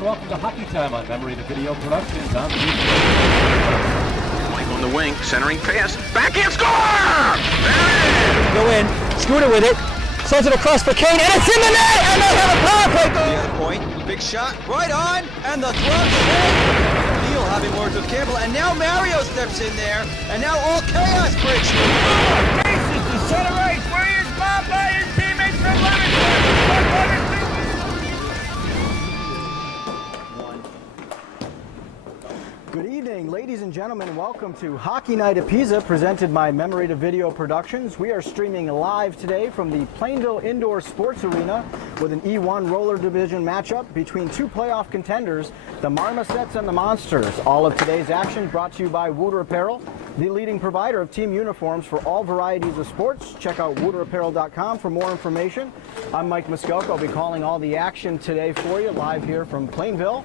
and welcome to Hockey Time on Memory to Video Productions. I'm Mike on the wing, centering pass, backhand score! Go in, Scooter with it, sends it across for Kane, and it's in the net, and they have a power play. The other point, big shot, right on, and the glove hit. Neil having words with Campbell, and now Mario steps in there, and now all chaos breaks loose. Faces to center ice, where he is bombed by his teammates from Lemonster. Good evening, ladies and gentlemen. Welcome to Hockey Night at PISA, presented by Memory to Video Productions. We are streaming live today from the Plainville Indoor Sports Arena with an E1 roller division matchup between two playoff contenders, the Marmosets and the Monsters. All of today's action brought to you by Wooter Apparel, the leading provider of team uniforms for all varieties of sports. Check out wooterapparel.com for more information. I'm Mike Maiscalco. I'll be calling all the action today for you live here from Plainville.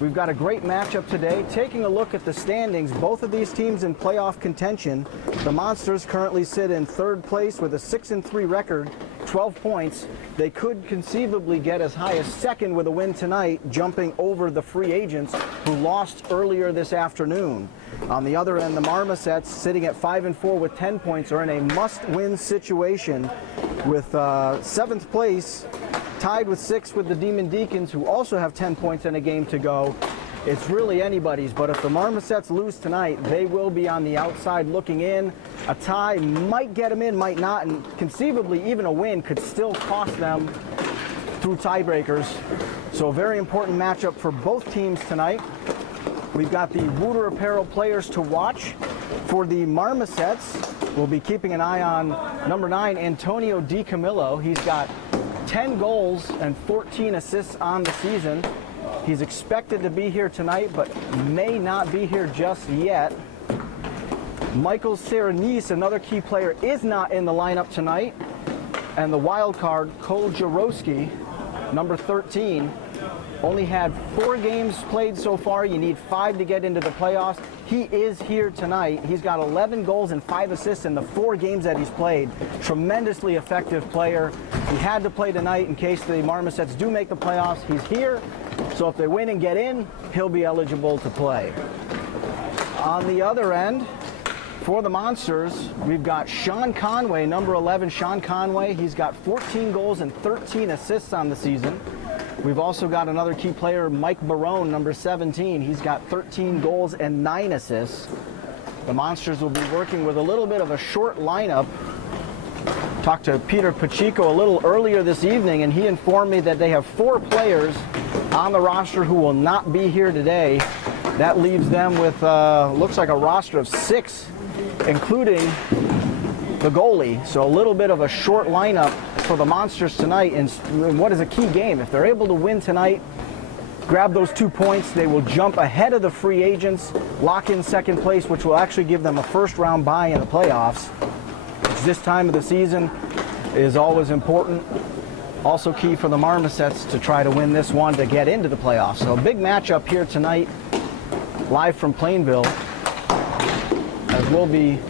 We've got a great matchup today. Taking a look at the standings, both of these teams in playoff contention. The Monsters currently sit in third place with a 6-3 record, 12 points. They could conceivably get as high as second with a win tonight, jumping over the free agents who lost earlier this afternoon. On the other end, the Marmosets, sitting at 5-4 with 10 points, are in a must-win situation with seventh place, tied with 6 with the Demon Deacons, who also have 10 points and a game to go. It's really anybody's, but if the Marmosets lose tonight, they will be on the outside looking in. A tie might get them in, might not, and conceivably even a win could still cost them through tiebreakers. So a very important matchup for both teams tonight. We've got the Wooter Apparel players to watch. For the Marmosets, we'll be keeping an eye on number 9, Antonio DiCamillo. He's got 10 goals and 14 assists on the season. He's expected to be here tonight, but may not be here just yet. Michael Serenise, another key player, is not in the lineup tonight. And the wild card, Cole Jarowski, number 13, only had 4 games played so far. You need 5 to get into the playoffs. He is here tonight. He's got 11 goals and 5 assists in the 4 games that he's played. Tremendously effective player. He had to play tonight in case the Marmosets do make the playoffs. He's here, so if they win and get in, he'll be eligible to play. On the other end, for the Monsters, we've got Sean Conway, number 11, Sean Conway. He's got 14 goals and 13 assists on the season. We've also got another key player, Mike Barone, number 17. He's got 13 goals and 9 assists. The Monsters will be working with a little bit of a short lineup. Talked to Peter Pacheco a little earlier this evening, and he informed me that they have 4 players on the roster who will not be here today. That leaves them with, looks like a roster of 6, including the goalie. So a little bit of a short lineup for the Monsters tonight in what is a key game. If they're able to win tonight, grab those 2 points, they will jump ahead of the free agents, lock in second place, which will actually give them a first-round bye in the playoffs, which this time of the season is always important. Also key for the Marmosets to try to win this one to get into the playoffs. So a big matchup here tonight, live from Plainville, as we'll be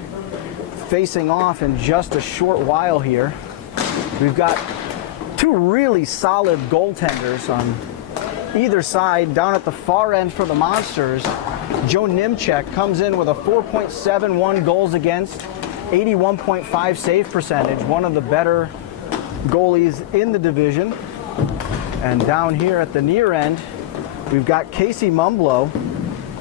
facing off in just a short while here. We've got 2 really solid goaltenders on either side. Down at the far end for the Monsters, Joe Nimchek comes in with a 4.71 goals against, 81.5 save percentage, one of the better goalies in the division. And down here at the near end, we've got Casey Mumblow,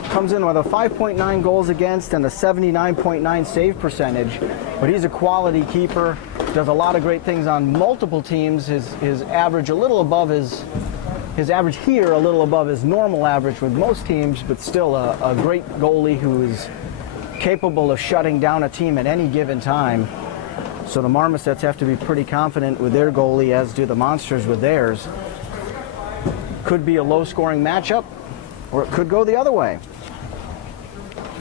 comes in with a 5.9 goals against and a 79.9 save percentage, but he's a quality keeper, does a lot of great things on multiple teams. His average a little above his average here, a little above his normal average with most teams, but still a great goalie who is capable of shutting down a team at any given time. So the Marmosets have to be pretty confident with their goalie, as do the Monsters with theirs. Could be a low-scoring matchup, or it could go the other way.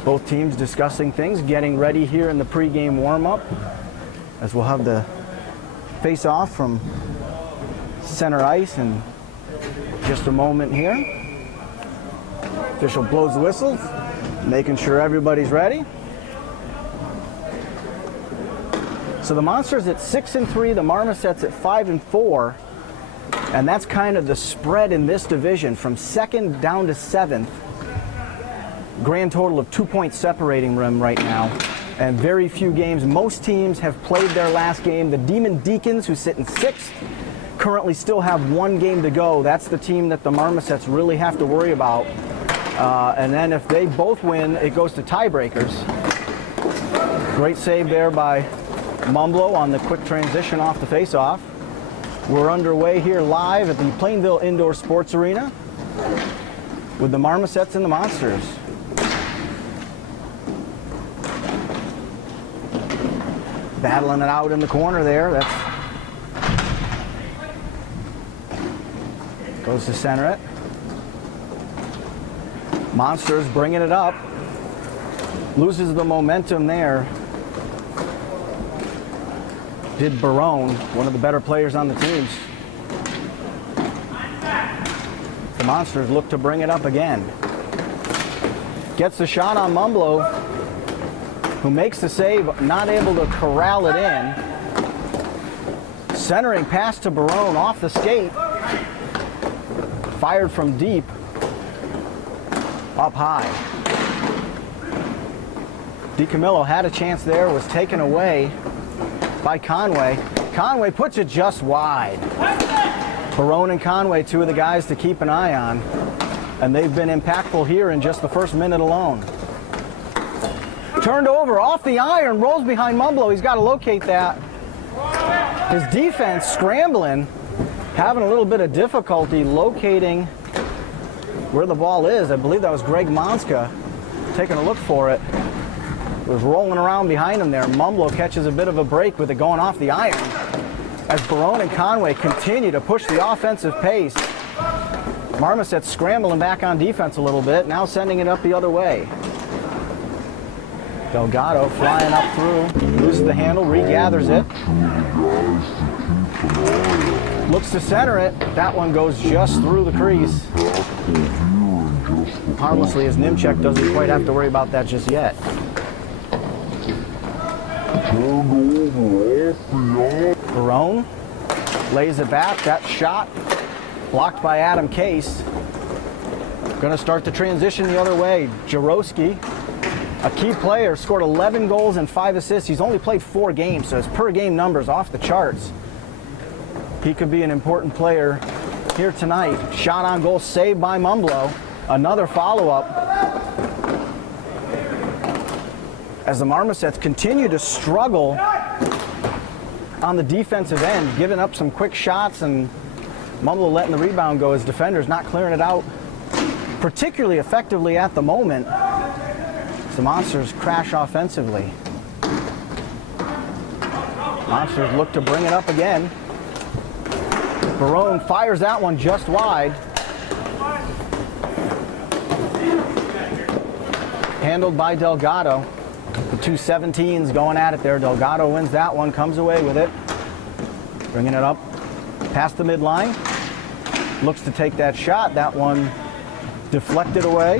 Both teams discussing things, getting ready here in the pregame warm-up, as we'll have the face-off from center ice in just a moment here. Official blows the whistle, making sure everybody's ready. So the Monsters at 6-3, the Marmosets at 5-4. And that's kind of the spread in this division from 2nd down to 7th. Grand total of 2 points separating them right now. And very few games. Most teams have played their last game. The Demon Deacons, who sit in 6th, currently still have 1 game to go. That's the team that the Marmosets really have to worry about. And then if they both win, it goes to tiebreakers. Great save there by Mumblo on the quick transition off the face-off. We're underway here live at the Plainville Indoor Sports Arena with the Marmosets and the Monsters. Battling it out in the corner there. That's goes to center it. Monsters bringing it up. Loses the momentum there. Did Barone, one of the better players on the teams. The Monsters look to bring it up again. Gets the shot on Mumblo, who makes the save, not able to corral it in. Centering pass to Barone off the skate. Fired from deep. Up high. DiCamillo had a chance there, was taken away by Conway. Conway puts it just wide. Barone and Conway, 2 of the guys to keep an eye on. And they've been impactful here in just the first minute alone. Turned over off the iron, rolls behind Mumblo. He's got to locate that. His defense scrambling, having a little bit of difficulty locating where the ball is. I believe that was Greg Monska taking a look for it. It was rolling around behind him there. Mumblo catches a bit of a break with it going off the iron as Barone and Conway continue to push the offensive pace. Marmosets scrambling back on defense a little bit, now sending it up the other way. Delgado flying up through, loses the handle, regathers it. Looks to center it. That one goes just through the crease. Harmlessly, as Nimchek doesn't quite have to worry about that just yet. Barone lays it back. That shot blocked by Adam Case. Going to start the transition the other way. Jaroski, a key player, scored 11 goals and 5 assists. He's only played 4 games, so his per game numbers off the charts. He could be an important player here tonight. Shot on goal saved by Mumblo. Another follow-up. As the Marmosets continue to struggle on the defensive end, giving up some quick shots, and Mumblo letting the rebound go. His defenders not clearing it out particularly effectively at the moment. The Monsters crash offensively. Monsters look to bring it up again. Barone fires that one just wide. Handled by Delgado. The 2 17s going at it there. Delgado wins that one, comes away with it. Bringing it up past the midline. Looks to take that shot. That one deflected away.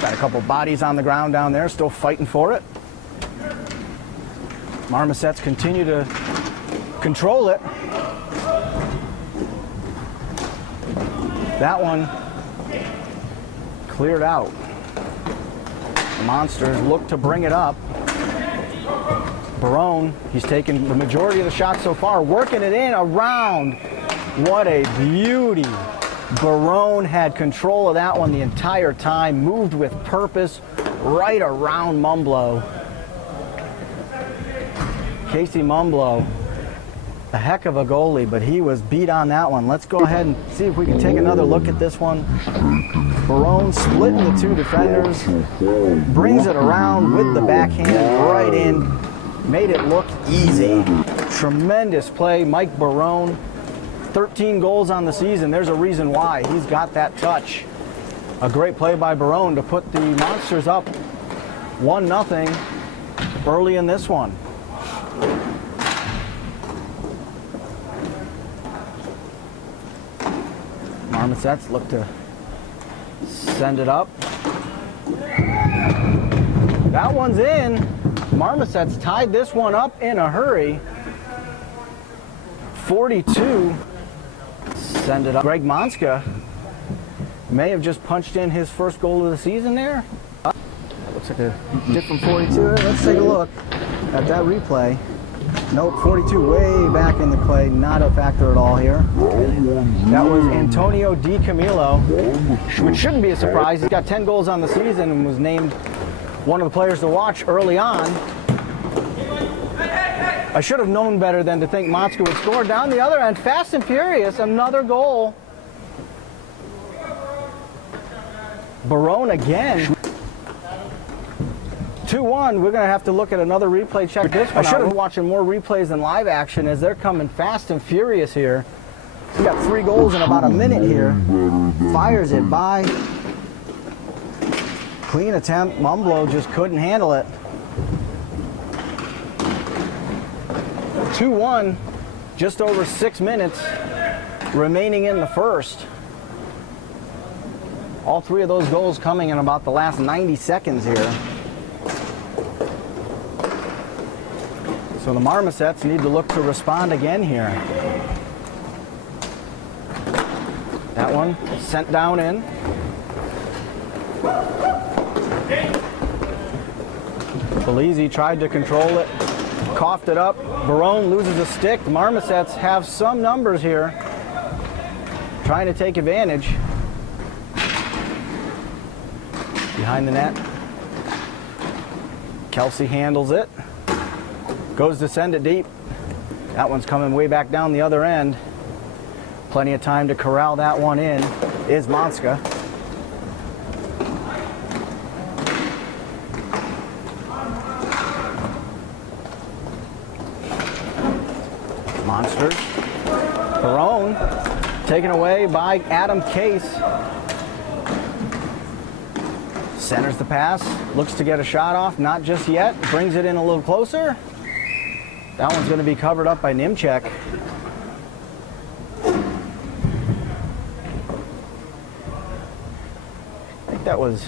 Got a couple bodies on the ground down there, still fighting for it. Marmosets continue to control it. That one cleared out. The Monsters look to bring it up. Barone, he's taken the majority of the shots so far, working it in around. What a beauty. Barone had control of that one the entire time, moved with purpose right around Mumblo. Casey Mumblo, a heck of a goalie, but he was beat on that one. Let's go ahead and see if we can take another look at this one. Barone splitting the 2 defenders, brings it around with the backhand right in, made it look easy. Tremendous play, Mike Barone. 13 goals on the season. There's a reason why. He's got that touch. A great play by Barone to put the Monsters up 1-0 early in this one. Marmosets look to send it up. That one's in. Marmosets tied this one up in a hurry. 42. Send it up. Greg Monska may have just punched in his first goal of the season there. That looks like a different 42. Let's take a look at that replay. Nope, 42 way back in the clay. Not a factor at all here. That was Antonio Di Camillo, which shouldn't be a surprise. He's got 10 goals on the season and was named one of the players to watch early on. I should have known better than to think Monska would score. Down the other end, fast and furious, another goal. Barone again. 2-1. We're going to have to look at another replay. Check this one. I should have been watching more replays than live action as they're coming fast and furious here. He's got 3 goals in about a minute here. Fires it by. Clean attempt. Mumblo just couldn't handle it. 2-1. Just over 6 minutes remaining in the first. All 3 of those goals coming in about the last 90 seconds here. So the Marmosets need to look to respond again here. That one sent down in. Belize tried to control it, coughed it up. Barone loses a stick. The Marmosets have some numbers here, trying to take advantage. Behind the net. Kelsey handles it. Goes to send it deep. That one's coming way back down the other end. Plenty of time to corral that one in is Monska. Monsters. Barone taken away by Adam Case. Centers the pass, looks to get a shot off, not just yet, brings it in a little closer. That one's going to be covered up by Nimchek. I think that was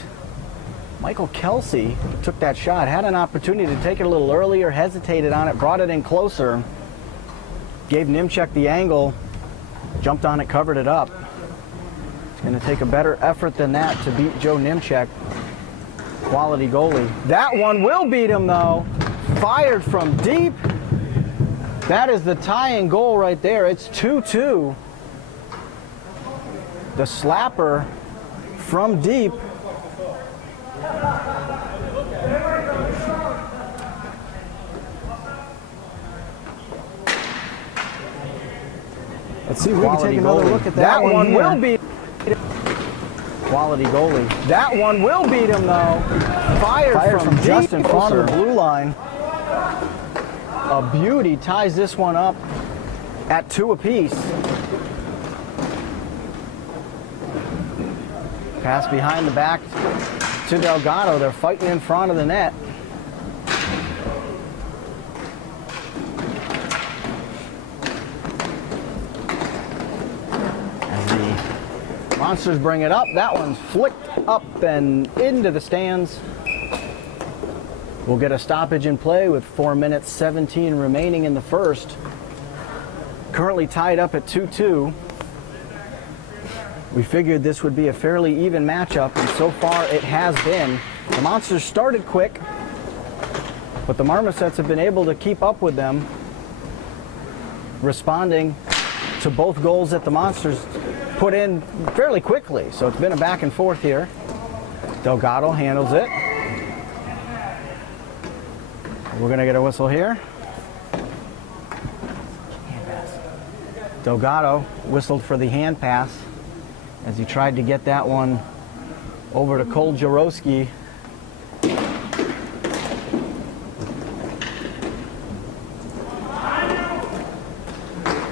Michael Kelsey who took that shot, had an opportunity to take it a little earlier, hesitated on it, brought it in closer, gave Nimchek the angle, jumped on it, covered it up. It's going to take a better effort than that to beat Joe Nimchek. Quality goalie. That one will beat him though. Fired from deep. That is the tying goal right there. It's 2-2. The slapper from deep. Let's see if we can take another look at that one. That one will beat. Quality goalie. That one will beat him though. Fired from just in front of the blue line. A beauty ties this one up at 2 apiece. Pass behind the back to Delgado. They're fighting in front of the net. Monsters bring it up. That one's flicked up and into the stands. We'll get a stoppage in play with 4 minutes 17 remaining in the first. Currently tied up at 2-2. We figured this would be a fairly even matchup, and so far it has been. The Monsters started quick, but the Marmosets have been able to keep up with them, responding to both goals that the Monsters put in fairly quickly. So it's been a back and forth here. Delgado handles it. We're going to get a whistle here. Delgado whistled for the hand pass as he tried to get that one over to Cole Jarowski.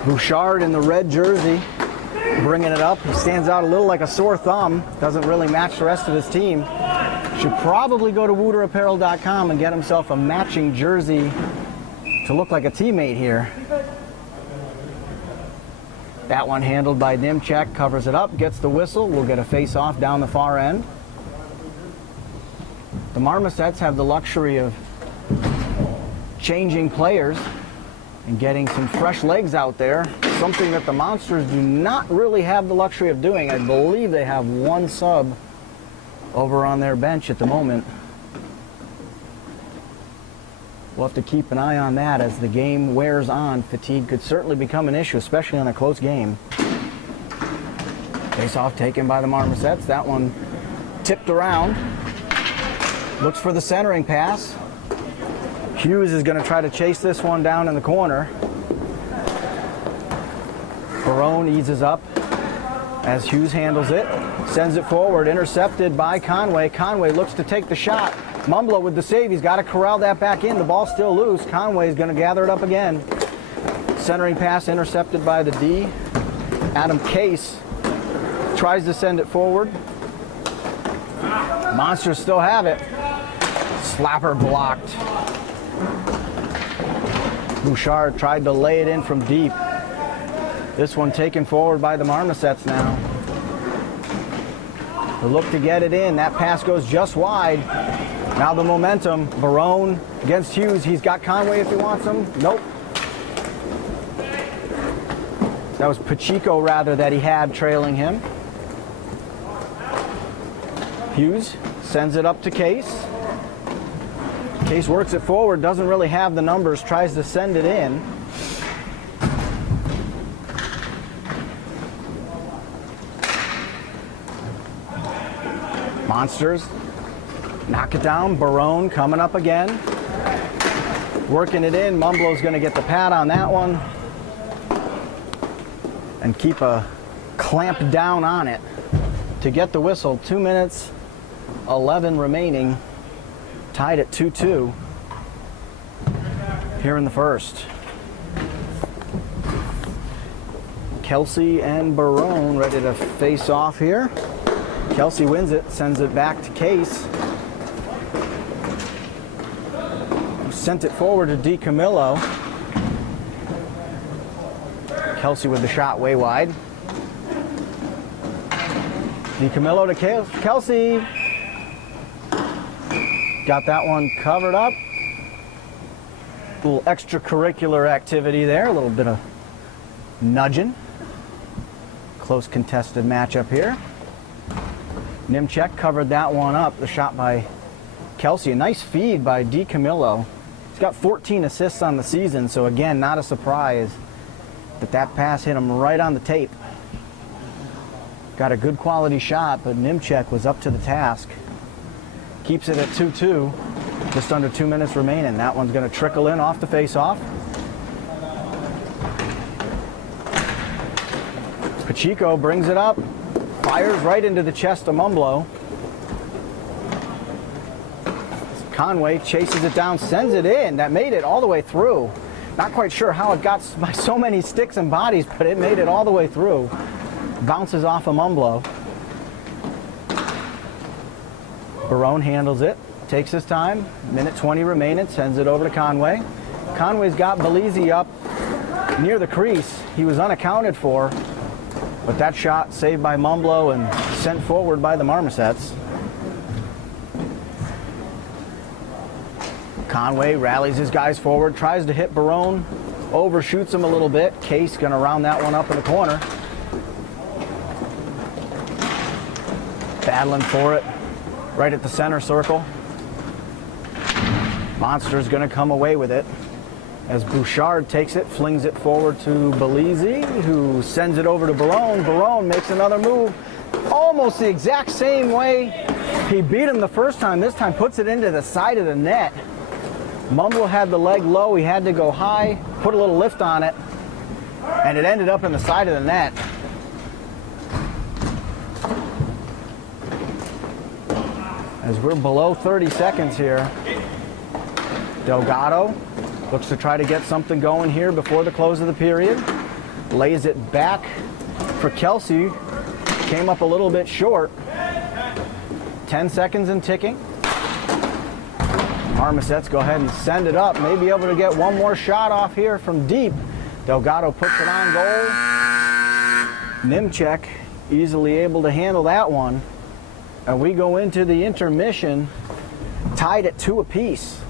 Bouchard in the red jersey, bringing it up. He stands out a little like a sore thumb. Doesn't really match the rest of his team. Should probably go to wooterapparel.com and get himself a matching jersey to look like a teammate here. That one handled by Nimchek, covers it up, gets the whistle. We'll get a face-off down the far end. The Marmosets have the luxury of changing players and getting some fresh legs out there, something that the Monsters do not really have the luxury of doing. I believe they have one sub over on their bench at the moment. We'll have to keep an eye on that as the game wears on. Fatigue could certainly become an issue, especially in a close game. Face-off taken by the Marmosets. That one tipped around. Looks for the centering pass. Hughes is going to try to chase this one down in the corner. Barone eases up as Hughes handles it. Sends it forward, intercepted by Conway. Conway looks to take the shot. Mumblo with the save. He's got to corral that back in. The ball's still loose. Conway's going to gather it up again. Centering pass intercepted by the D. Adam Case tries to send it forward. Monsters still have it. Slapper blocked. Bouchard tried to lay it in from deep. This one taken forward by the Marmosets now. The look to get it in. That pass goes just wide. Now the momentum. Barone against Hughes. He's got Conway if he wants him. Nope. That was Pacheco, rather, that he had trailing him. Hughes sends it up to Case. Case works it forward, doesn't really have the numbers, tries to send it in. Monsters knock it down. Barone coming up again. Working it in. Mumblo's going to get the pad on that one and keep a clamp down on it to get the whistle. 2 minutes, 11 remaining. Tied at 2-2 here in the first. Kelsey and Barone ready to face off here. Kelsey wins it, sends it back to Case. Sent it forward to DiCamillo. Kelsey with the shot way wide. DiCamillo to Kelsey. Got that one covered up. A little extracurricular activity there, a little bit of nudging. Close contested matchup here. Nimchek covered that one up, the shot by Kelsey. A nice feed by DiCamillo. He's got 14 assists on the season, so again, not a surprise that that pass hit him right on the tape. Got a good quality shot, but Nimchek was up to the task. Keeps it at 2-2, just under 2 minutes remaining. That one's going to trickle in off the face-off. Pacheco brings it up, fires right into the chest of Mumblo. Conway chases it down, sends it in. That made it all the way through. Not quite sure how it got by so many sticks and bodies, but it made it all the way through. Bounces off of Mumblo. Barone handles it, takes his time, minute 20 remaining, sends it over to Conway. Conway's got Belize up near the crease. He was unaccounted for, but that shot saved by Mumblo and sent forward by the Marmosets. Conway rallies his guys forward, tries to hit Barone, overshoots him a little bit. Case gonna round that one up in the corner. Battling for it. Right at the center circle. Monster's going to come away with it as Bouchard takes it, flings it forward to Belize, who sends it over to Barone. Barone makes another move almost the exact same way he beat him the first time. This time puts it into the side of the net. Mumblo had the leg low. He had to go high, put a little lift on it, and it ended up in the side of the net. As we're below 30 seconds here, Delgado looks to try to get something going here before the close of the period. Lays it back for Kelsey. Came up a little bit short. 10 seconds and ticking. Marmosets go ahead and send it up. May be able to get one more shot off here from deep. Delgado puts it on goal. Nimchek easily able to handle that one. And we go into the intermission tied at 2 apiece.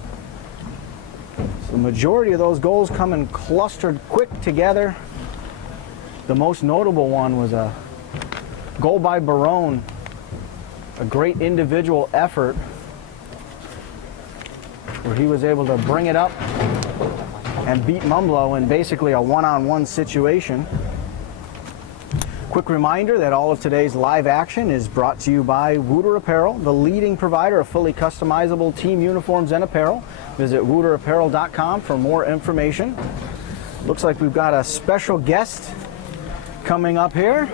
The majority of those goals coming clustered quick together. The most notable one was a goal by Barone. A great individual effort where he was able to bring it up and beat Mumblo in basically a one-on-one situation. Quick reminder that all of today's live action is brought to you by Wooter Apparel, the leading provider of fully customizable team uniforms and apparel. Visit wooterapparel.com for more information. Looks like we've got a special guest coming up here.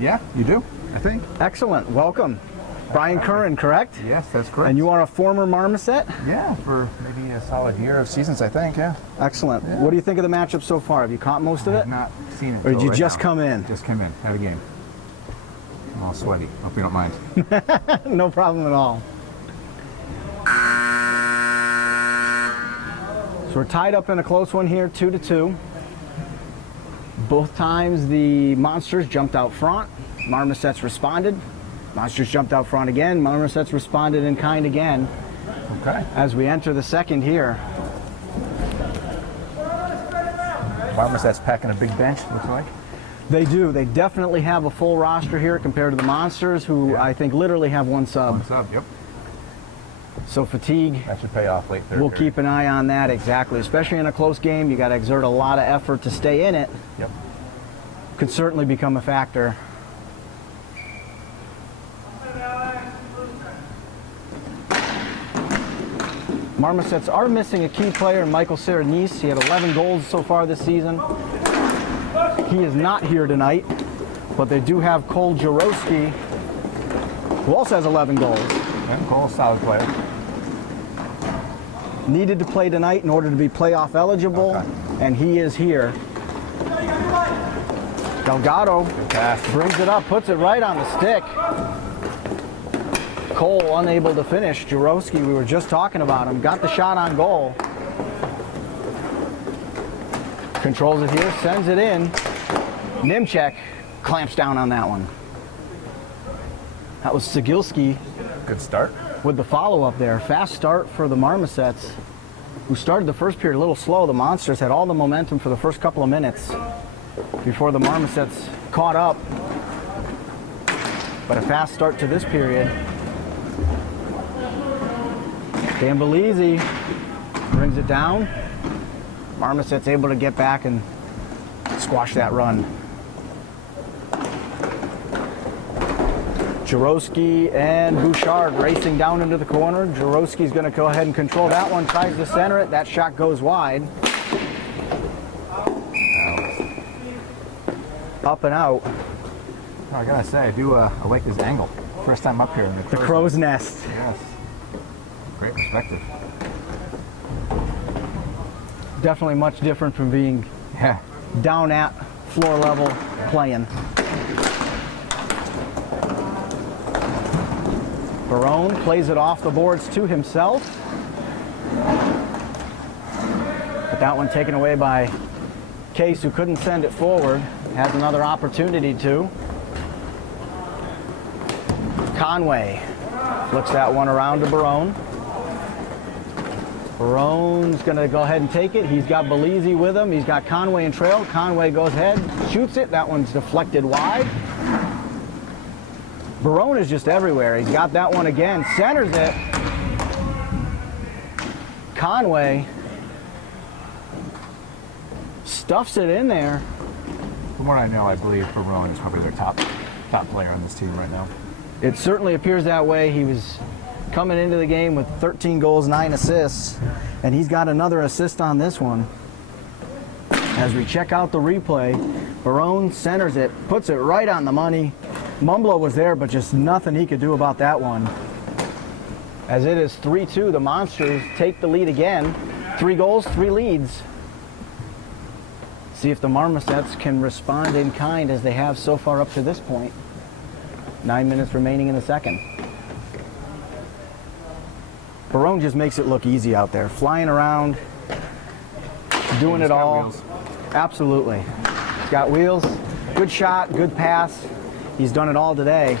Yeah, you do, I think. Excellent. Welcome. Brian Curran, correct? Yes, that's correct. And you are a former Marmoset? Yeah, for maybe a solid year of seasons, I think, yeah. Excellent. Yeah. What do you think of the matchup so far? Have you caught most of it? I've not seen it. Or did you right just now. come in? Just come in, have a game. I'm all sweaty, hope you don't mind. No problem at all. So we're tied up in a close one here, 2-2. Both times the Monsters jumped out front. Marmosets responded. Monsters jumped out front again. Marmosets responded in kind again. Okay. As we enter the second here. Marmosets packing a big bench, looks like. They do. They definitely have a full roster here compared to the Monsters, who I think literally have one sub. One sub, yep. So fatigue, That should pay off late third we'll period. keep an eye on that, exactly. Especially in a close game, you got to exert a lot of effort to stay in it. Yep. Could certainly become a factor. Marmosets are missing a key player, Michael Serenise. He had 11 goals so far this season. He is not here tonight, but they do have Cole Jarowski, who also has 11 goals. Yeah, Cole, solid player. Needed to play tonight in order to be playoff eligible, Okay. and he is here. Delgado Good pass. brings it up, puts it right on the stick. Cole unable to finish. Jarowski, we were just talking about him, got the shot on goal. Controls it here, sends it in. Nimchek clamps down on that one. That was Sigilski Good start. with the follow-up there. Fast start for the Marmosets, who started the first period a little slow. The Monsters had all the momentum for the first couple of minutes before the Marmosets caught up. But a fast start to this period. Gambellese brings it down. Marmosets able to get back and squash that run. Jarowski and Bouchard racing down into the corner. Jarowski's going to go ahead and control that one, tries to center it. That shot goes wide. Up and out. Oh, I gotta say, I like this angle. First time up here in The crow's nest. Yes. Great perspective. Definitely much different from being Yeah. down at floor level playing. Barone plays it off the boards to himself. But that one taken away by Case, who couldn't send it forward. Has another opportunity to. Conway flicks that one around to Barone. Barone's going to go ahead and take it. He's got Bellizzi with him. He's got Conway in trail. Conway goes ahead, shoots it. That one's deflected wide. Barone is just everywhere. He's got that one again. Centers it. Conway stuffs it in there. From what I know, I believe Barone is probably their top player on this team right now. It certainly appears that way. He was coming into the game with 13 goals, 9 assists, and he's got another assist on this one. As we check out the replay, Barone centers it, puts it right on the money. Mumblo was there, but just nothing he could do about that one. As it is 3-2, the Monsters take the lead again. 3 goals, 3 leads. See if the Marmosets can respond in kind as they have so far up to this point. 9 minutes remaining in the second. Barone just makes it look easy out there, flying around, doing it all. Wheels. Absolutely. He's got wheels, good shot, good pass. He's done it all today.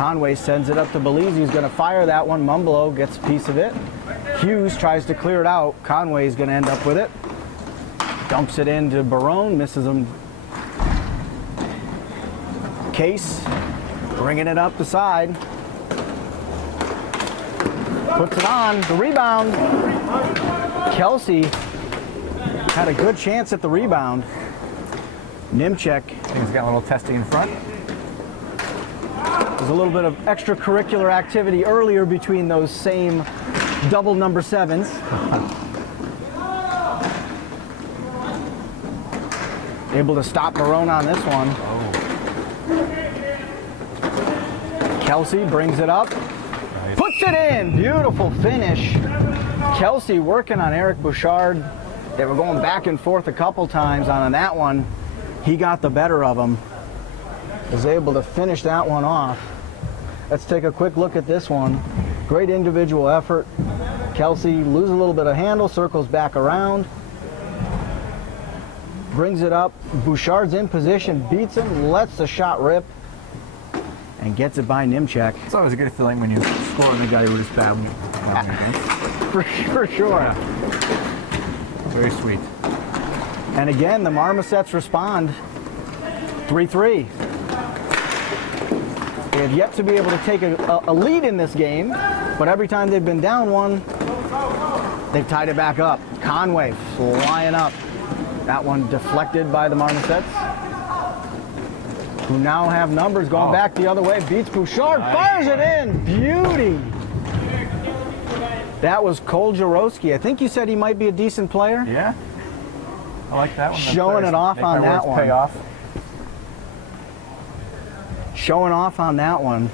Conway sends it up to Belize. He's going to fire that one. Mumblo gets a piece of it. Hughes tries to clear it out. Conway's going to end up with it. Dumps it into Barone, misses him. Case bringing it up the side. Puts it on. The rebound. Kelsey had a good chance at the rebound. Nimchek. Things got a little testy in front. There's a little bit of extracurricular activity earlier between those same double number 7s. Able to stop Barone on this one. Oh. Kelsey brings it up. Nice. Puts it in. Beautiful finish. Kelsey working on Eric Bouchard. They were going back and forth a couple times on that one. He got the better of him. Was able to finish that one off. Let's take a quick look at this one. Great individual effort. Kelsey loses a little bit of handle, circles back around. Brings it up. Bouchard's in position, beats him, lets the shot rip, and gets it by Nimchek. It's always a good feeling when you score on the guy who was bad. For sure. Yeah. Very sweet. And again, the Marmosets respond. 3-3. They have yet to be able to take a lead in this game, but every time they've been down one, they've tied it back up. Conway flying up. That one deflected by the Marmosets, who now have numbers going back the other way. Beats Bouchard, fires it in. Beauty. That was Cole Jarowski. I think you said he might be a decent player. Yeah. I like that one. Showing it off on that one. Payoff. Showing off on that one.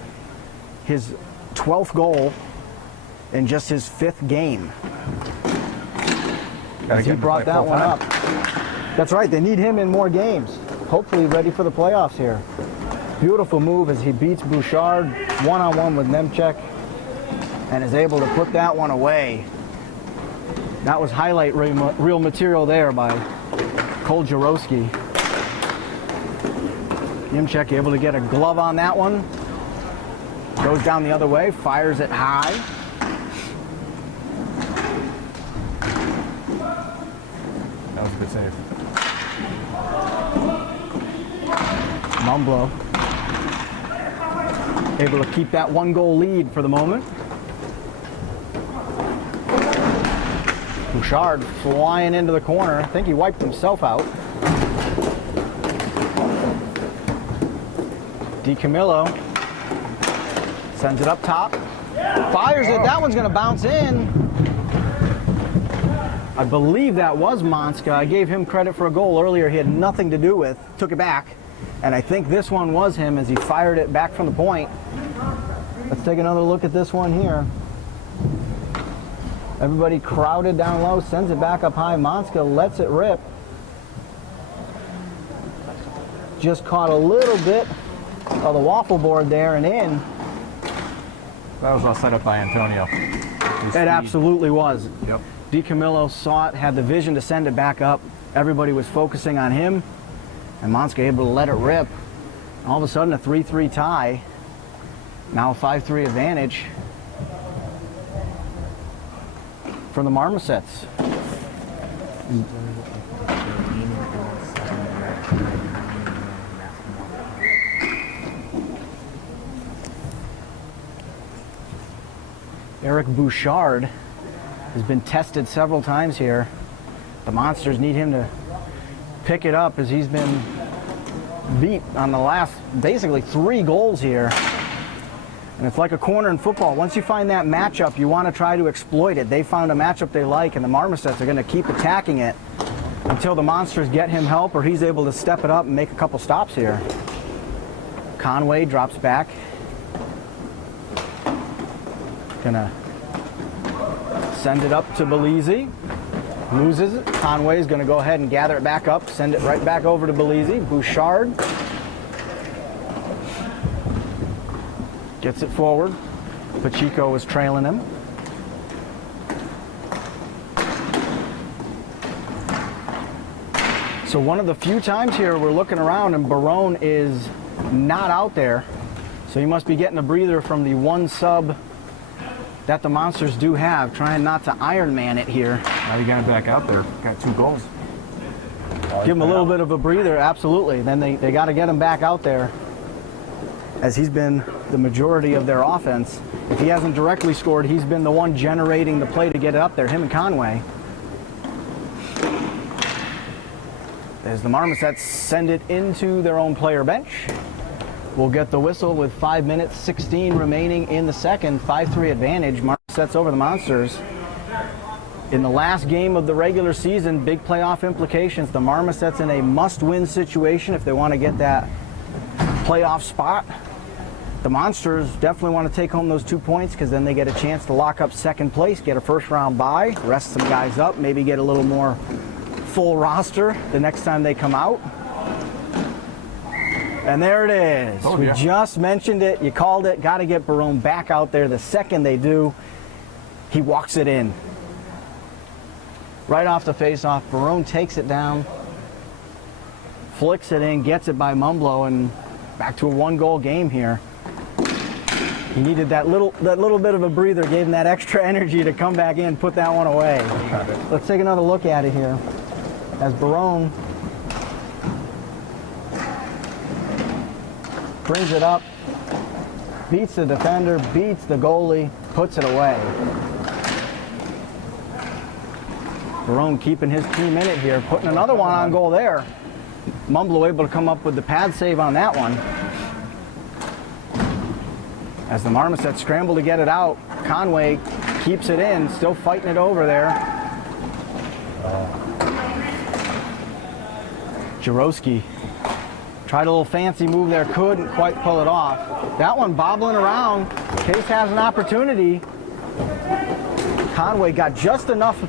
His 12th goal in just his 5th game. He brought that one up. That's right, they need him in more games. Hopefully ready for the playoffs here. Beautiful move as he beats Bouchard one-on-one with Nemchek and is able to put that one away. That was highlight reel material there by Cole Jarowski. Nemchek able to get a glove on that one. Goes down the other way, fires it high. That was a good save. Mumblo able to keep that 1-goal lead for the moment. Bouchard flying into the corner. I think he wiped himself out. DiCamillo sends it up top. Fires it. That one's going to bounce in. I believe that was Monska. I gave him credit for a goal earlier he had nothing to do with. Took it back. And I think this one was him as he fired it back from the point. Let's take another look at this one here. Everybody crowded down low, sends it back up high. Monska lets it rip. Just caught a little bit of the waffle board there and in. That was all set up by Antonio. It absolutely was. Yep. DiCamillo saw it, had the vision to send it back up. Everybody was focusing on him, and Monska able to let it rip. All of a sudden, a 3-3 tie. Now a 5-3 advantage for the Marmosets. Eric Bouchard has been tested several times here. The Monsters need him to pick it up as he's been beat on the last basically 3 goals here. And it's like a corner in football. Once you find that matchup, you want to try to exploit it. They found a matchup they like, and the Marmosets are going to keep attacking it until the Monsters get him help or he's able to step it up and make a couple stops here. Conway drops back. Gonna send it up to Belize. Loses it. Conway's gonna go ahead and gather it back up, send it right back over to Belize. Bouchard gets it forward. Pacheco is trailing him. So one of the few times here we're looking around and Barone is not out there. So he must be getting a breather from the one sub that the Monsters do have, trying not to Iron Man it here. Now you got him back out there. Got 2 goals. Give him a little bit of a breather, absolutely. Then they got to get him back out there, as he's been the majority of their offense. If he hasn't directly scored, he's been the one generating the play to get it up there, him and Conway. As the Marmosets send it into their own player bench. We'll get the whistle with 5 minutes, 16 remaining in the second. 5-3 advantage. Marmosets over the Monsters. In the last game of the regular season, big playoff implications. The Marmosets in a must-win situation if they want to get that playoff spot. The Monsters definitely want to take home those 2 points, because then they get a chance to lock up second place, get a first-round bye, rest some guys up, maybe get a little more full roster the next time they come out. And there it is. We just mentioned it. You called it. Got to get Barone back out there. The second they do, he walks it in. Right off the face-off, Barone takes it down, flicks it in, gets it by Mumblo, and back to a 1-goal game here. He needed that little bit of a breather, gave him that extra energy to come back in, put that one away. Let's take another look at it here. As Barone brings it up, beats the defender, beats the goalie, puts it away. Barone keeping his team in it here, putting another one on goal there. Mumblo able to come up with the pad save on that one. As the Marmosets scramble to get it out, Conway keeps it in, still fighting it over there. Jaroski tried a little fancy move there, couldn't quite pull it off. That one bobbling around. Case has an opportunity. Conway got just enough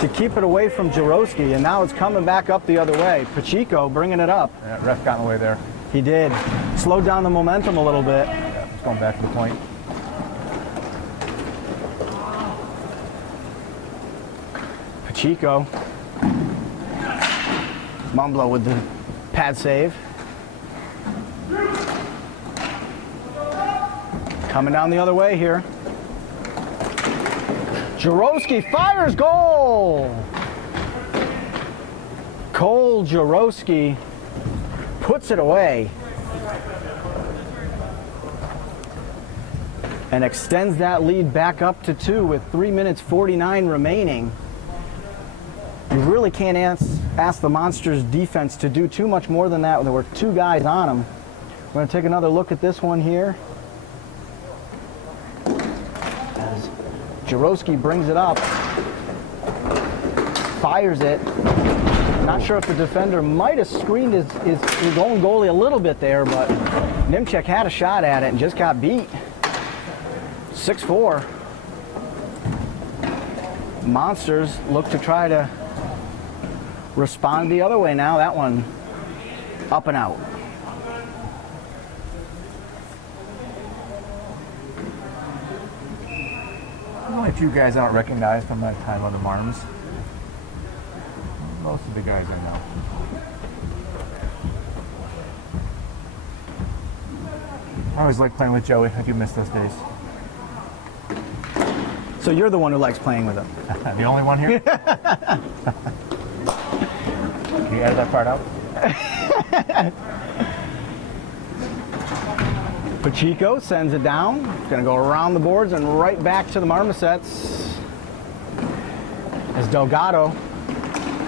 to keep it away from Jaroski, and now it's coming back up the other way. Pacheco bringing it up. Yeah, ref got in the way there. He did. Slowed down the momentum a little bit. Yeah, it's going back to the point. Pacheco. Mumblo with the pad save. Coming down the other way here. Jaroski fires, goal! Cole Jaroski puts it away and extends that lead back up to 2 with 3 minutes 49 remaining. You really can't ask the Monsters defense to do too much more than that. There were 2 guys on them. We're going to take another look at this one here. As Jaroski brings it up, fires it. Not sure if the defender might have screened his own goalie a little bit there, but Nimchek had a shot at it and just got beat. 6-4. Monsters look to try to respond the other way now. That one up and out. There's only a few guys I don't recognize from my time on the Marms. Most of the guys I know. I always like playing with Joey. I do miss those days. So you're the one who likes playing with him. The only one here? Can you edit that part out? Pacheco sends it down. It's going to go around the boards and right back to the Marmosets. As Delgado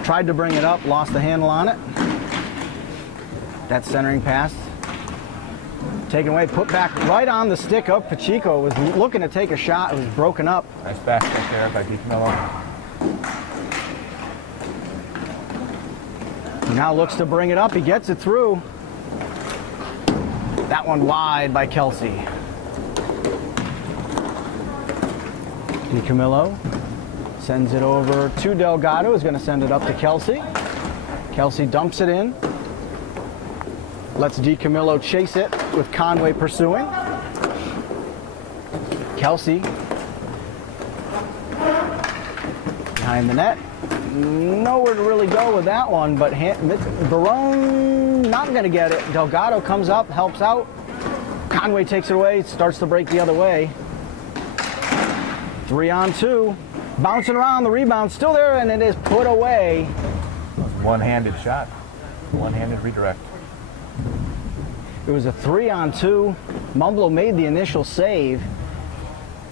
tried to bring it up, lost the handle on it. That centering pass taken away, put back right on the stick of Pacheco. Was looking to take a shot. It was broken up. Nice back check there by DiCamillo. He now looks to bring it up. He gets it through. That one wide by Kelsey. DiCamillo sends it over to Delgado. He's going to send it up to Kelsey. Kelsey dumps it in. Lets DiCamillo chase it with Conway pursuing. Kelsey behind the net. Nowhere to really go with that one, but Barone not going to get it. Delgado comes up, helps out. Conway takes it away, starts to break the other way. 3-on-2. Bouncing around, the rebound still there, and it is put away. One-handed shot. One-handed redirect. It was a 3-on-2. Mumblo made the initial save,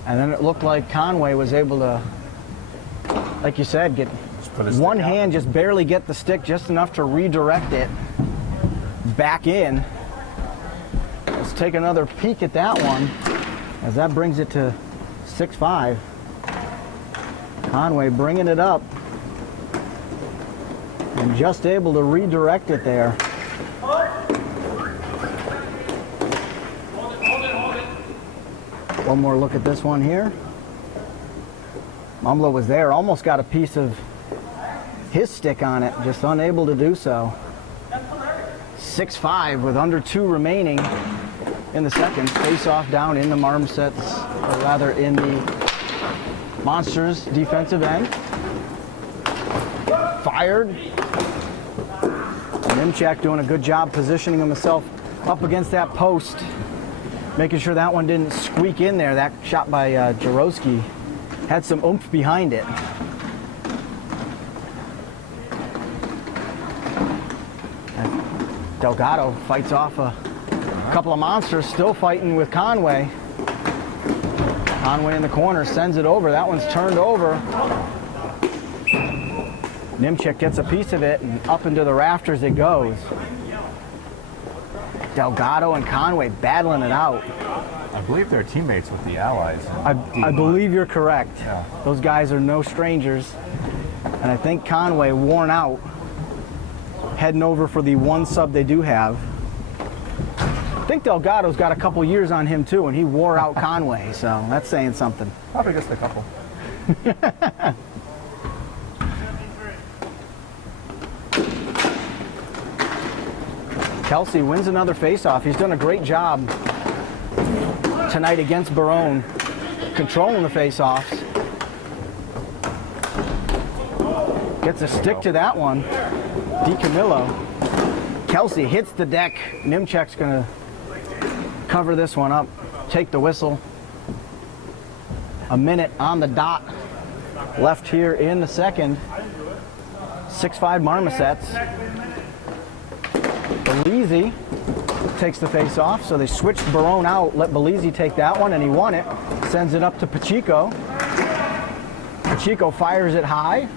and then it looked like Conway was able to, like you said, get one hand, just barely get the stick, just enough to redirect it back in. Let's take another peek at that one, as that brings it to 6-5. Conway bringing it up and just able to redirect it there. One more look at this one here. Mumblo was there, almost got a piece of his stick on it, just unable to do so. 6-5 with under 2 remaining in the second. Face off down in the Marmosets, or rather in the Monsters defensive end. Fired. Nimchak doing a good job positioning himself up against that post, making sure that one didn't squeak in there. That shot by Jarowski had some oomph behind it. And Delgado fights off a couple of monsters, still fighting with Conway. Conway in the corner sends it over. That one's turned over. Nimchak gets a piece of it, and up into the rafters it goes. Delgado and Conway battling it out. I believe they're teammates with the Allies. I believe you're correct. Yeah. Those guys are no strangers. And I think Conway, worn out, heading over for the one sub they do have. I think Delgado's got a couple years on him too, and he wore out Conway, so that's saying something. Probably just a couple. Kelsey wins another faceoff. He's done a great job tonight against Barone, controlling the faceoffs. Gets a stick to that one. DiCamillo. Kelsey hits the deck. Nimchak's gonna cover this one up, take the whistle. A minute on the dot left here in the second. 6-5 Marmosets. Belize takes the face off, so they switched Barone out, let Belize take that one, and he won it. Sends it up to Pacheco. Pacheco fires it high.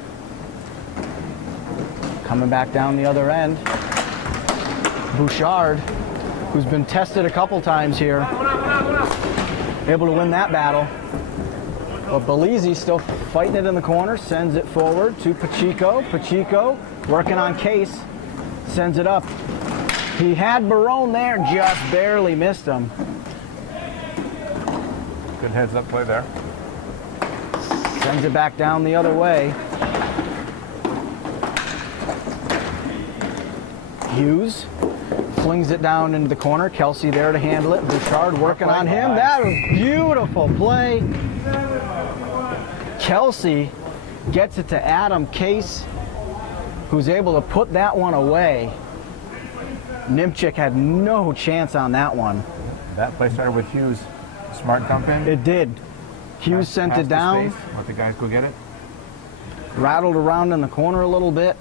Coming back down the other end. Bouchard, who's been tested a couple times here, able to win that battle. But Belize still fighting it in the corner, sends it forward to Pacheco. Pacheco working on Case, sends it up. He had Barone there, just barely missed him. Good heads-up play there. Sends it back down the other way. Hughes flings it down into the corner. Kelsey there to handle it. Bouchard working on him. That was beautiful play. Kelsey gets it to Adam Case, who's able to put that one away. Nimchak had no chance on that one. That play started with Hughes. Smart dump in. It did. Hughes sent it down. Space, let the guys go get it. Rattled around in the corner a little bit.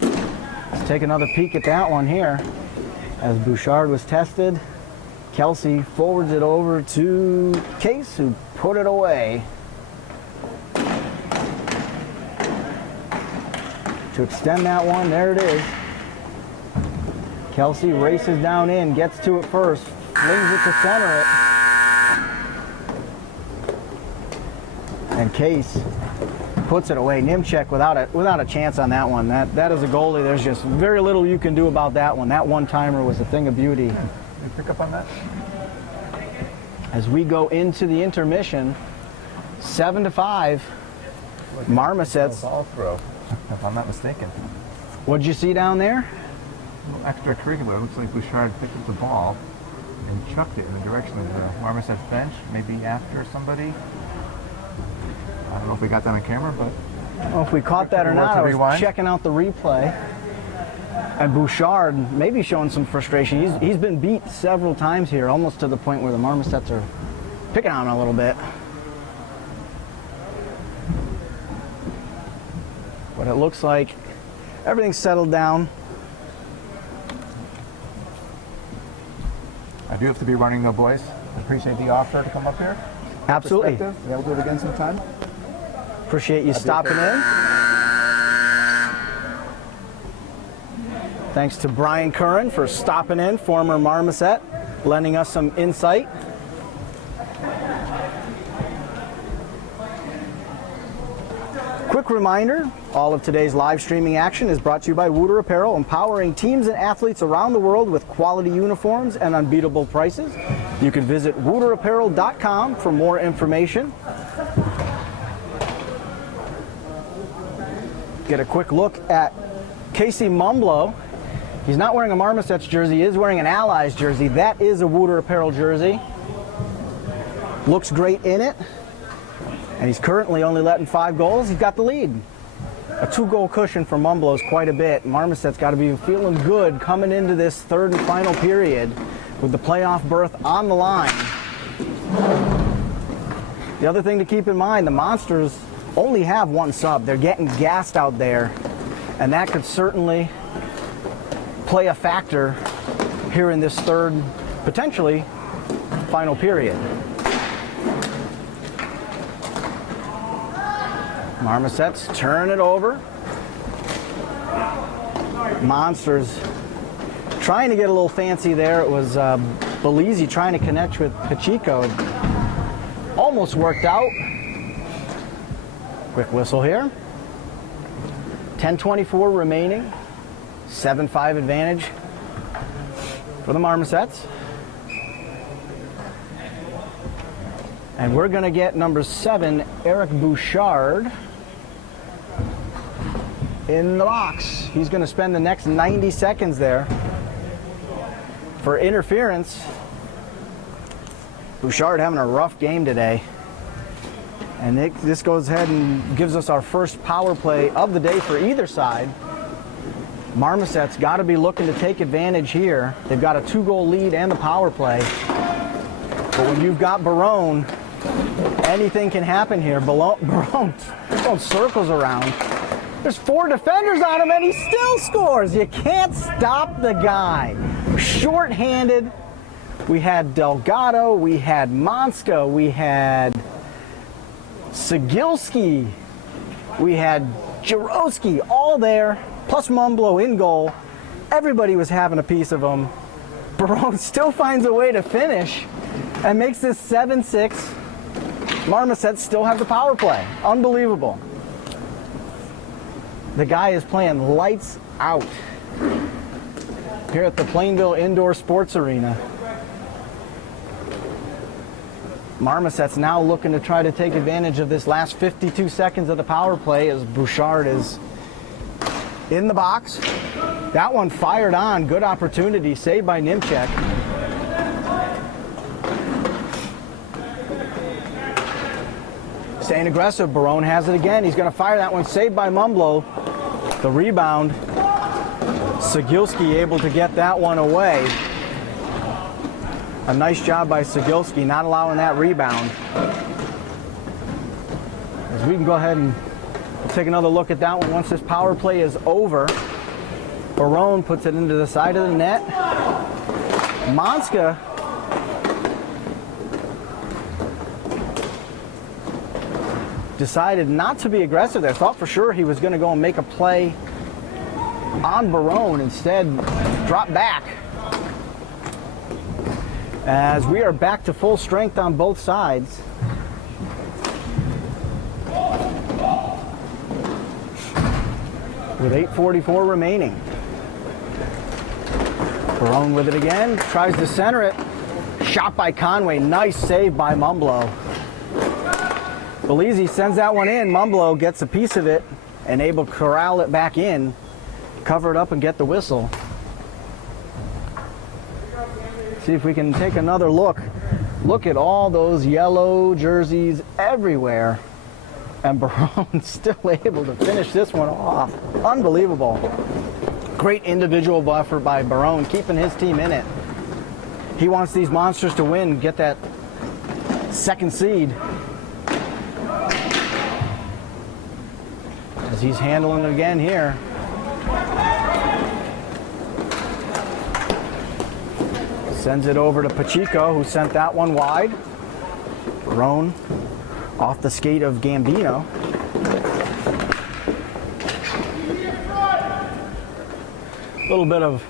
Let's take another peek at that one here. As Bouchard was tested, Kelsey forwards it over to Case, who put it away. To extend that one, there it is. Kelsey races down in, gets to it first, flings it to center it. And Case puts it away. Nimchak without a chance on that one. That is a goalie. There's just very little you can do about that one. That one-timer was a thing of beauty. You pick up on that? As we go into the intermission, 7-5, Marmosets. Ball throw, if I'm not mistaken. What'd you see down there? Extracurricular. Looks like Bouchard picked up the ball and chucked it in the direction of the Marmosets bench, maybe after somebody. I don't know if we got that on camera, but I don't know if we caught that or not. I was checking out the replay. And Bouchard maybe showing some frustration. He's been beat several times here, almost to the point where the Marmosets are picking on him a little bit. But it looks like everything's settled down. I do have to be running though, boys. I appreciate the offer to come up here. Absolutely. Yeah, we'll do it again sometime. Appreciate you stopping in. Thanks to Brian Curran for stopping in, former Marmoset, lending us some insight. Quick reminder, all of today's live streaming action is brought to you by Wooter Apparel, empowering teams and athletes around the world with quality uniforms and unbeatable prices. You can visit wooterapparel.com for more information. Get a quick look at Casey Mumblow. He's not wearing a Marmosets jersey, he is wearing an Allies jersey. That is a Wooter Apparel jersey. Looks great in it. And he's currently only letting 5 goals. He's got the lead. A 2-goal cushion for Mumblow is quite a bit. Marmoset's got to be feeling good coming into this third and final period with the playoff berth on the line. The other thing to keep in mind, the Monsters only have 1 sub. They're getting gassed out there, and that could certainly play a factor here in this third, potentially, final period. Marmosets turn it over. Monsters trying to get a little fancy there. It was Belize trying to connect with Pacheco. Almost worked out. Quick whistle here. 10:24 remaining. 7-5 advantage for the Marmosets. And we're going to get number 7, Eric Bouchard, in the box. He's going to spend the next 90 seconds there for interference. Bouchard having a rough game today. And this goes ahead and gives us our first power play of the day for either side. Marmosets got to be looking to take advantage here. They've got a 2-goal lead and the power play. But when you've got Barone, anything can happen here. Barone circles around. There's 4 defenders on him and he still scores. You can't stop the guy. Short-handed. We had Delgado, we had Monska, we had Sigilski, we had Jaroski, all there, plus Mumblow in goal. Everybody was having a piece of him. Barone still finds a way to finish and makes this 7-6. Marmosets still have the power play. Unbelievable. The guy is playing lights out here at the Plainville Indoor Sports Arena. Marmosets now looking to try to take advantage of this last 52 seconds of the power play as Bouchard is in the box. That one fired on. Good opportunity. Saved by Nimchek. Staying aggressive. Barone has it again. He's going to fire that one. Saved by Mumblow. The rebound. Sigilski able to get that one away. A nice job by Sigilski, not allowing that rebound. As we can go ahead and take another look at that one once this power play is over. Barone puts it into the side of the net. Monska decided not to be aggressive there. Thought for sure he was going to go and make a play on Barone. Instead, drop back. As we are back to full strength on both sides. With 8:44 remaining. Barone with it again, tries to center it. Shot by Conway, nice save by Mumblow. Belize sends that one in, Mumblow gets a piece of it and able to corral it back in, cover it up and get the whistle. See if we can take another look. Look at all those yellow jerseys everywhere. And Barone's still able to finish this one off. Unbelievable. Great individual effort by Barone, keeping his team in it. He wants these monsters to win, get that second seed. As he's handling it again here. Sends it over to Pacheco, who sent that one wide. Barone off the skate of Gambino. A little bit of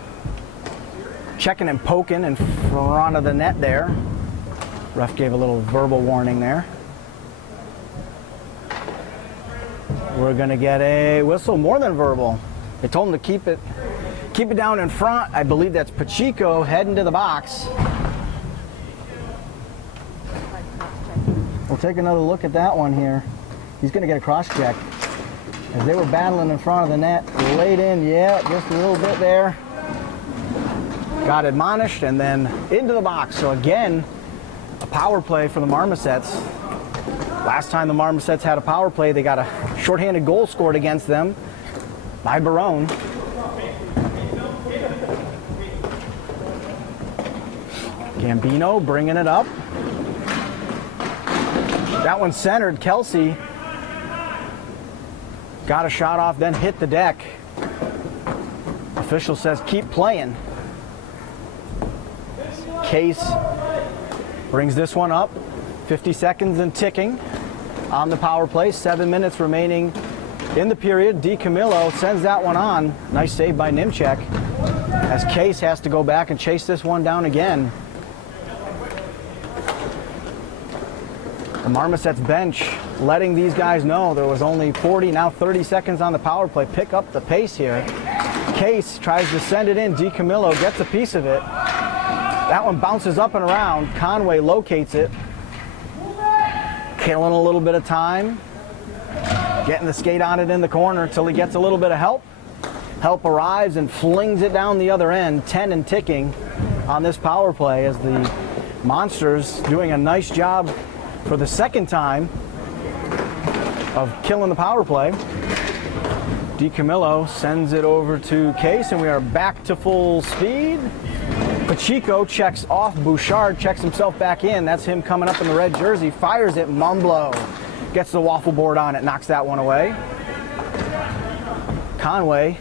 checking and poking in front of the net there. Ref gave a little verbal warning there. We're going to get a whistle, more than verbal. They told him to keep it down in front. I believe that's Pacheco heading to the box. We'll take another look at that one here. He's going to get a cross check. As they were battling in front of the net, laid in, yeah, just a little bit there. Got admonished and then into the box. So again, a power play for the Marmosets. Last time the Marmosets had a power play, they got a shorthanded goal scored against them by Barone. Gambino bringing it up. That one centered. Kelsey got a shot off, then hit the deck. Official says keep playing. Case brings this one up. 50 seconds and ticking on the power play. 7 minutes remaining in the period. DiCamillo sends that one on. Nice save by Nimchek. As Case has to go back and chase this one down again. The Marmosets bench letting these guys know there was only 40, now 30 seconds on the power play. Pick up the pace here. Case tries to send it in. DiCamillo gets a piece of it. That one bounces up and around. Conway locates it. Killing a little bit of time. Getting the skate on it in the corner until he gets a little bit of help. Help arrives and flings it down the other end. 10 and ticking on this power play as the Monsters doing a nice job for the second time of killing the power play. DiCamillo sends it over to Case, and we are back to full speed. Pacheco checks off. Bouchard checks himself back in. That's him coming up in the red jersey. Fires it. Mumblo gets the waffle board on it. Knocks that one away. Conway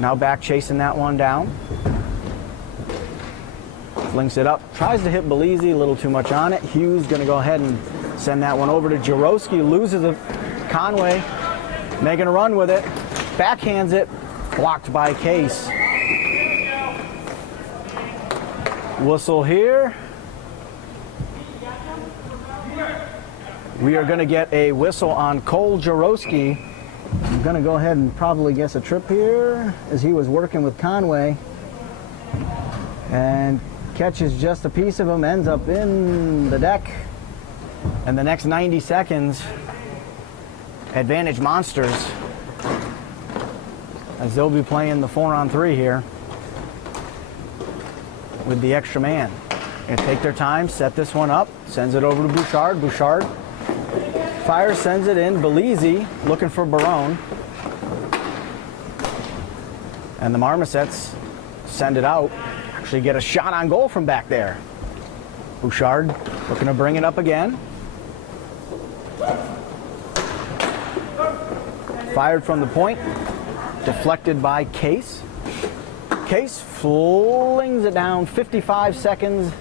now back chasing that one down. Flings it up. Tries to hit Belize. A little too much on it. Hughes going to go ahead and send that one over to Jaroski. Loses it. Conway making a run with it. Backhands it. Blocked by Case. Whistle here. We are going to get a whistle on Cole Jaroski. I'm going to go ahead and probably guess a trip here as he was working with Conway. And catches just a piece of him, ends up in the deck. And the next 90 seconds, advantage Monsters, as they'll be playing the 4-on-3 here with the extra man. Gonna take their time, set this one up, sends it over to Bouchard. Bouchard fires, sends it in. Belize looking for Barone. And the Marmosets send it out. Actually get a shot on goal from back there. Bouchard looking to bring it up again. Fired from the point. Deflected by Case. Case flings it down. 55 seconds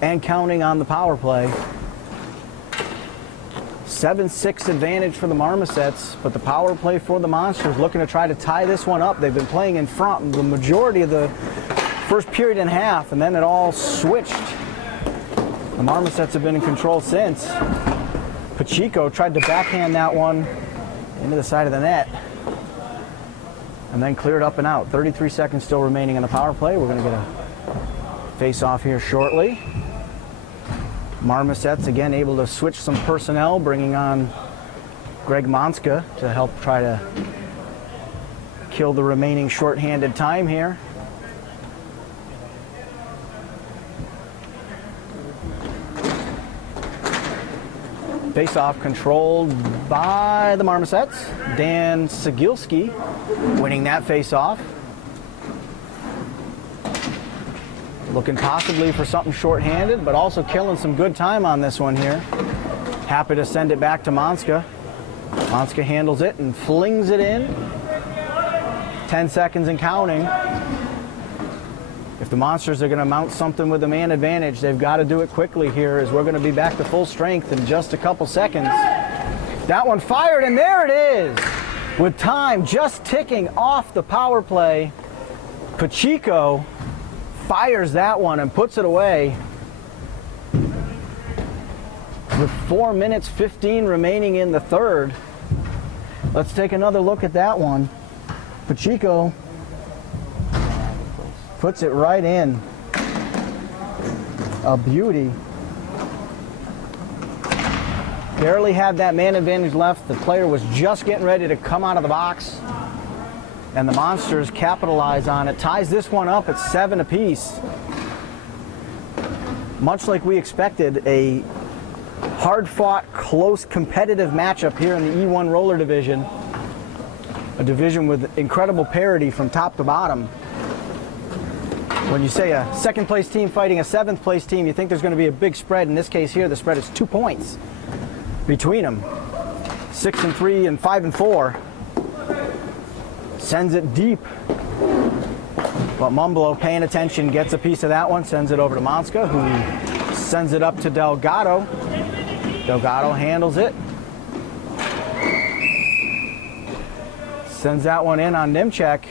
and counting on the power play. 7-6 advantage for the Marmosets, but the power play for the Monsters looking to try to tie this one up. They've been playing in front the majority of the first period and a half, and then it all switched. The Marmosets have been in control since. Pacheco tried to backhand that one into the side of the net and then cleared up and out. 33 seconds still remaining in the power play. We're going to get a face-off here shortly. Marmosets again able to switch some personnel, bringing on Greg Monska to help try to kill the remaining shorthanded time here. Face-off controlled by the Marmosets. Dan Sagilski winning that face-off. Looking possibly for something shorthanded, but also killing some good time on this one here. Happy to send it back to Maiscalco. Maiscalco handles it and flings it in. 10 seconds and counting. If the Monsters are going to mount something with a man advantage, they've got to do it quickly here, as we're going to be back to full strength in just a couple seconds. That one fired, and there it is. With time just ticking off the power play, Pacheco fires that one and puts it away. With 4 minutes 15 remaining in the third. Let's take another look at that one. Pacheco puts it right in. A beauty. Barely had that man advantage left. The player was just getting ready to come out of the box. And the Monsters capitalize on it. Ties this one up at 7 apiece. Much like we expected, a hard-fought, close, competitive matchup here in the E1 roller division. A division with incredible parity from top to bottom. When you say a second-place team fighting a seventh-place team, you think there's going to be a big spread. In this case here, the spread is 2 points between them. 6-3 and 5-4. Sends it deep. But Mumblo, paying attention, gets a piece of that one, sends it over to Maiscalco, who sends it up to Delgado. Delgado handles it. Sends that one in on Nimchek.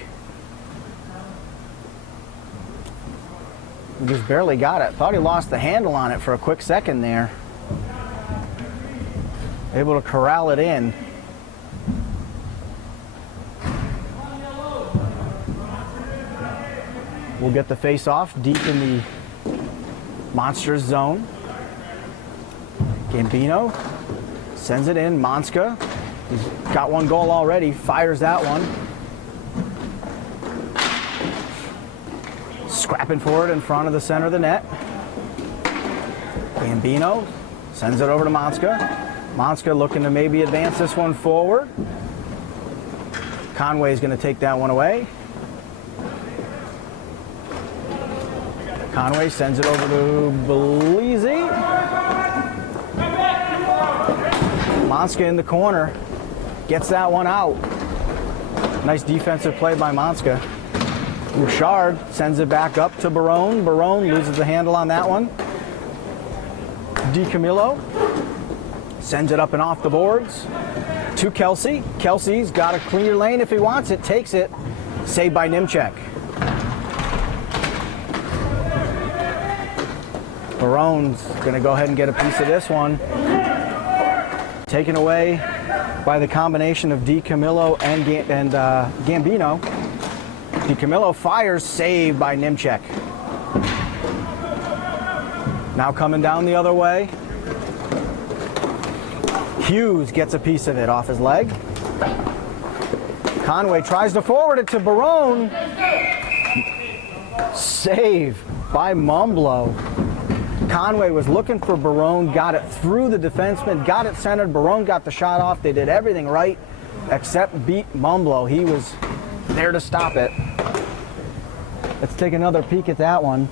Just barely got it. Thought he lost the handle on it for a quick second there. Able to corral it in. We'll get the face off deep in the Monsters zone. Gambino sends it in. Maiscalco, he's got 1 goal already, fires that one. Scrapping for it in front of the center of the net. Gambino sends it over to Maiscalco. Maiscalco looking to maybe advance this one forward. Conway's going to take that one away. Conway sends it over to Belize. Maiscalco in the corner. Gets that one out. Nice defensive play by Maiscalco. Bouchard sends it back up to Barone. Barone loses the handle on that one. DiCamillo sends it up and off the boards to Kelsey. Kelsey's got a clear lane if he wants it. Takes it. Saved by Nimchek. Barone's going to go ahead and get a piece of this one. Taken away by the combination of DiCamillo and Gambino. DiCamillo fires, saved by Nimchek. Now coming down the other way. Hughes gets a piece of it off his leg. Conway tries to forward it to Barone. Save by Mumblo. Conway was looking for Barone, got it through the defenseman, got it centered. Barone got the shot off. They did everything right except beat Mumblo. He was there to stop it. Let's take another peek at that one.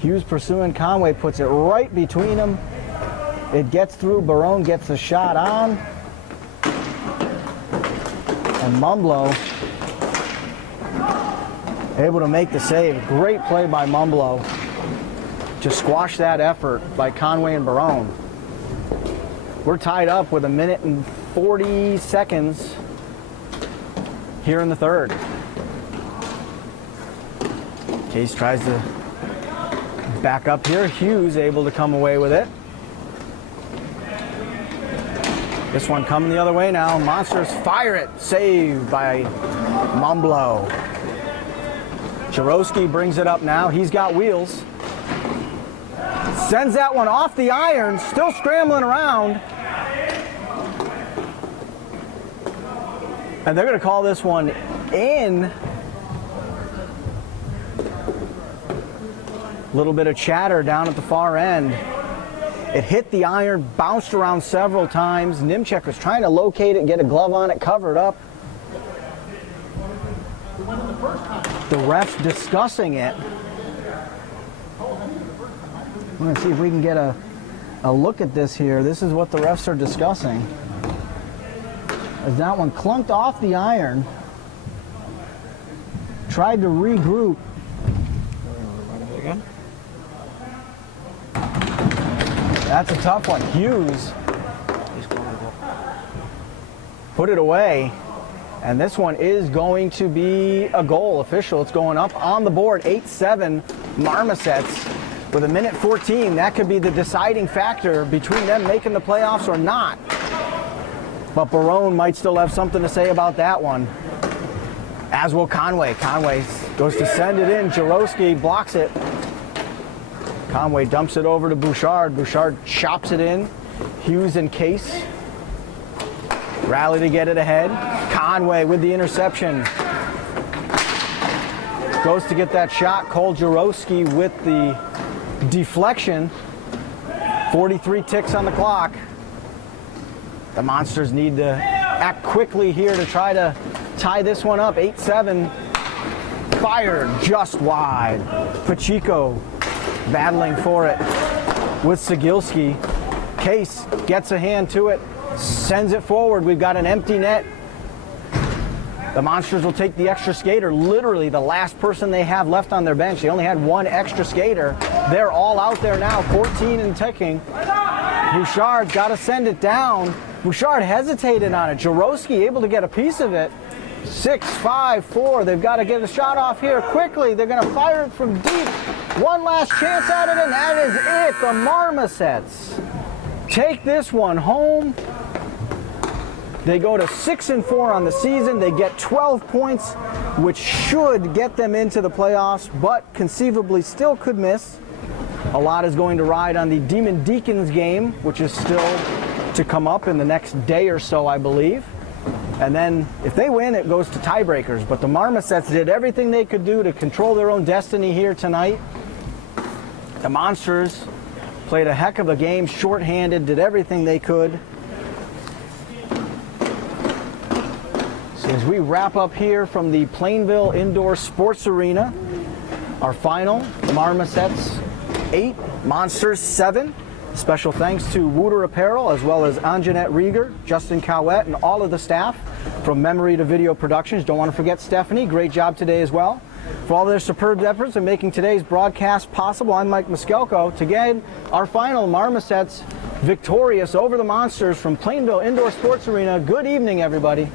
Hughes pursuing Conway, puts it right between them. It gets through. Barone gets the shot on. And Mumblo able to make the save. Great play by Mumblo to squash that effort by Conway and Barone. We're tied up with 1 minute and 40 seconds here in the third. Case tries to back up here. Hughes able to come away with it. This one coming the other way now. Monsters fire it. Saved by Mumblo. Jaroski brings it up now. He's got wheels. Sends that one off the iron. Still scrambling around. And they're going to call this one in. A little bit of chatter down at the far end. It hit the iron, bounced around several times. Nimchek was trying to locate it, get a glove on it, cover it up. The refs discussing it. I'm going to see if we can get a look at this here. This is what the refs are discussing. As that one clunked off the iron, tried to regroup. That's a tough one. Hughes put it away, and this one is going to be a goal. Official, it's going up on the board. 8-7 Marmosets with 1:14. That could be the deciding factor between them making the playoffs or not. But Barone might still have something to say about that one. As will Conway. Conway goes to send it in. Jaroski blocks it. Conway dumps it over to Bouchard. Bouchard chops it in. Hughes and Case rally to get it ahead. Conway with the interception. Goes to get that shot. Cole Jaroski with the deflection. 43 ticks on the clock. The Monsters need to act quickly here to try to tie this one up. 8-7. Fired just wide. Pacheco battling for it with Sigilski. Case gets a hand to it, sends it forward. We've got an empty net. The Monsters will take the extra skater, literally the last person they have left on their bench. They only had one extra skater. They're all out there now, 14 and ticking. Bouchard's got to send it down. Bouchard hesitated on it. Jaroski able to get a piece of it. 6-5-4. They've got to get a shot off here quickly. They're going to fire it from deep. One last chance at it, and that is it. The Marmosets take this one home. They go to 6-4 on the season. They get 12 points, which should get them into the playoffs, but conceivably still could miss. A lot is going to ride on the Demon Deacons game, which is still to come up in the next day or so, I believe. And then if they win, it goes to tiebreakers. But the Marmosets did everything they could do to control their own destiny here tonight. The Monsters played a heck of a game, shorthanded, did everything they could. So as we wrap up here from the Plainville Indoor Sports Arena, our final, Marmosets 8, Monsters 7. Special thanks to Wooter Apparel, as well as Anjanette Rieger, Justin Caouette, and all of the staff from Memory to Video Productions. Don't want to forget Stephanie. Great job today as well. For all their superb efforts in making today's broadcast possible, I'm Mike Maiscalco. Again, our final, Marmosets victorious over the Monsters from Plainville Indoor Sports Arena. Good evening, everybody.